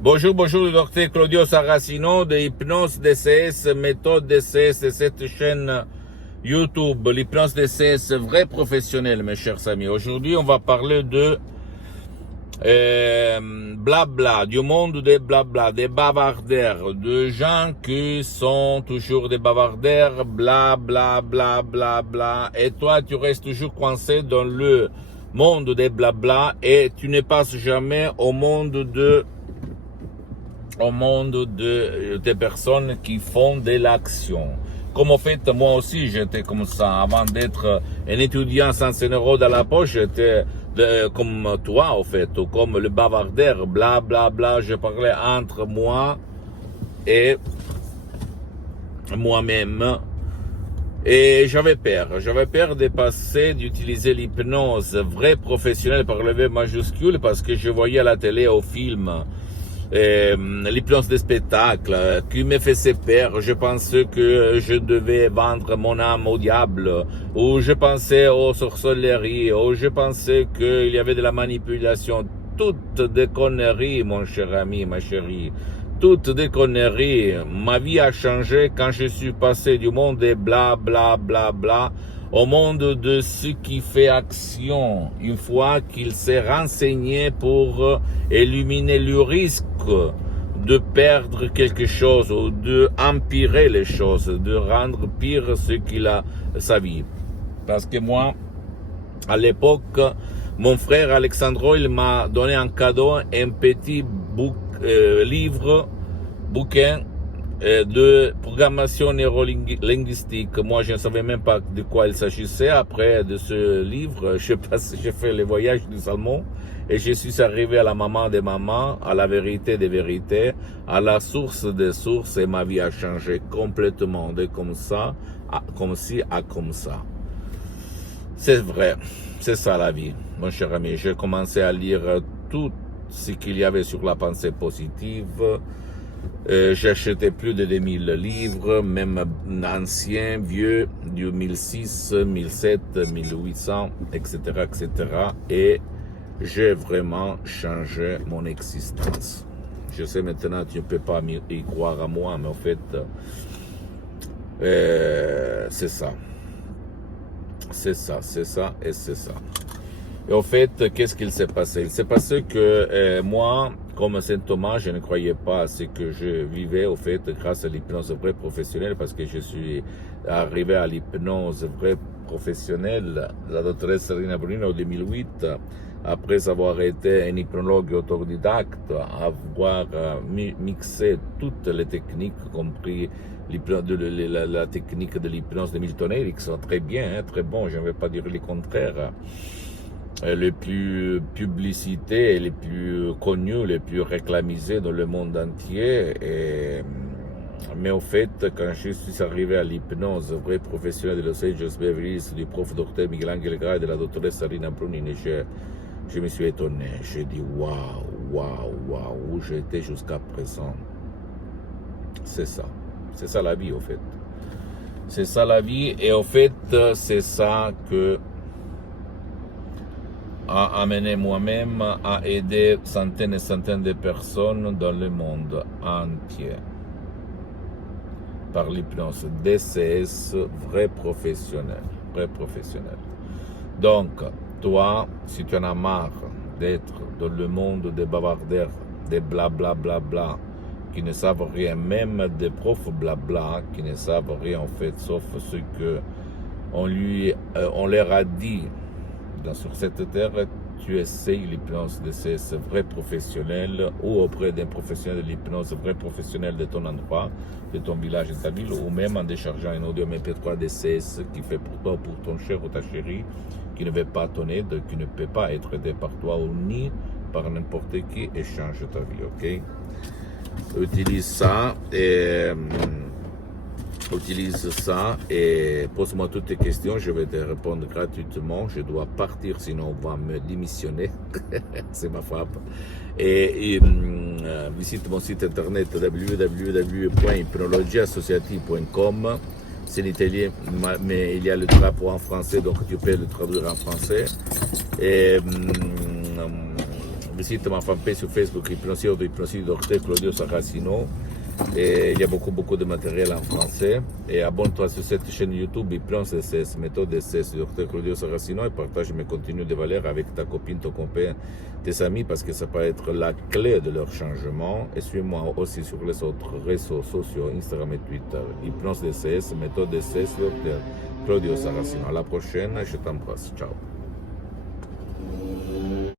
Bonjour, bonjour, le docteur Claudio Saracino de Hypnose DCS, méthode DCS, de cette chaîne YouTube, l'hypnose DCS, vrai professionnel, mes chers amis. Aujourd'hui, on va parler de blabla, du monde des blabla, des bavardaires, de gens qui sont toujours des bavardaires, bla bla bla bla bla, et toi tu restes toujours coincé dans le monde des blabla et tu ne passes jamais au monde des personnes qui font de l'action. Comme en fait, moi aussi, j'étais comme ça. Avant d'être un étudiant sans 100 euros dans la poche, j'étais comme toi, en fait, ou comme le bavardaire, bla bla bla. Je parlais entre moi et moi-même. Et j'avais peur de passer, d'utiliser l'hypnose vrai professionnel par le V majuscule, parce que je voyais à la télé, au film, l'hypnose des spectacles qui me faisait peur. Je pensais que je devais vendre mon âme au diable, ou je pensais aux sorcelleries, ou je pensais qu'il y avait de la manipulation. Toutes des conneries, mon cher ami, ma chérie. Toutes des conneries. Ma vie a changé quand je suis passé du monde des bla bla bla bla au monde de ce qui fait action, une fois qu'il s'est renseigné pour éliminer le risque de perdre quelque chose ou de empirer les choses, de rendre pire ce qu'il a sa vie. Parce que moi, à l'époque, mon frère Alexandro, il m'a donné en cadeau un petit bouquin de programmation neurolinguistique. Moi, je ne savais même pas de quoi il s'agissait. Après de ce livre, j'ai fait le voyage du Salmon et je suis arrivé à la maman des mamans, à la vérité des vérités, à la source des sources, et ma vie a changé complètement de comme ça, comme ci à comme ça. C'est vrai, c'est ça la vie, mon cher ami. J'ai commencé à lire tout ce qu'il y avait sur la pensée positive. J'ai acheté plus de 2000 livres, même anciens, vieux, du 1006, 1007, 1800, etc., etc. Et j'ai vraiment changé mon existence. Je sais maintenant, tu ne peux pas y croire à moi, mais en fait, c'est ça. C'est ça, c'est ça et c'est ça. Et au fait, qu'est-ce qu'il s'est passé? Il s'est passé que moi, comme Saint Thomas, je ne croyais pas à ce que je vivais, au fait, grâce à l'hypnose vraie professionnelle, parce que je suis arrivé à l'hypnose vraie professionnelle, la doctoresse Serena Brunino en 2008, après avoir été un hypnologue autodidacte, avoir mixé toutes les techniques, compris la technique de l'hypnose de Milton Erickson, très bien, hein, très bon, je ne vais pas dire le contraire. Les plus publicités, les plus connus, les plus réclamisés dans le monde entier. Mais au fait, quand je suis arrivé à l'hypnose vrai professionnel de Los Angeles Beverly Hills, du prof docteur Miguel Angel Gray et de la doctoresse Sarina Brunini, je me suis étonné. J'ai dit waouh, où j'étais jusqu'à présent. C'est ça. C'est ça la vie, au fait. C'est ça la vie, et au fait, c'est ça que a amené moi-même à aider centaines et centaines de personnes dans le monde entier par l'hypnose DCS vrai professionnel. Donc, toi, si tu en as marre d'être dans le monde des bavardaires, des blabla bla bla, qui ne savent rien, même des profs blabla, qui ne savent rien en fait, sauf ce que on leur a dit sur cette terre, tu essayes l'hypnose de ces vrais professionnels, ou auprès d'un professionnel de l'hypnose vrai professionnel de ton endroit, de ton village, de ta ville, ou même en déchargeant un audio MP3 DCS qui fait pour toi, pour ton cher ou ta chérie, qui ne veut pas ton aide, qui ne peut pas être aidé par toi ou ni par n'importe qui, et change ta vie, ok? Utilise ça et pose-moi toutes tes questions, je vais te répondre gratuitement. Je dois partir, sinon on va me démissionner. C'est ma frappe. Et visite mon site internet www.hypnologieassociative.com. C'est l'italien, mais il y a le drapeau en français, donc tu peux le traduire en français. Et Visite ma fanpage sur Facebook, Hypnosie Auto-Hypnosie du Dr Claudio Saracino. Et il y a beaucoup de matériel en français. Et abonne-toi sur cette chaîne YouTube Hypnose DCS, méthode DCS du Dr Claudio Saracino et partage mes contenus de valeur avec ta copine, ton copain, tes amis parce que ça peut être la clé de leur changement. Et suis-moi aussi sur les autres réseaux sociaux, Instagram et Twitter. Hypnose DCS, méthode DCS du Dr Claudio Saracino. À la prochaine, je t'embrasse. Ciao.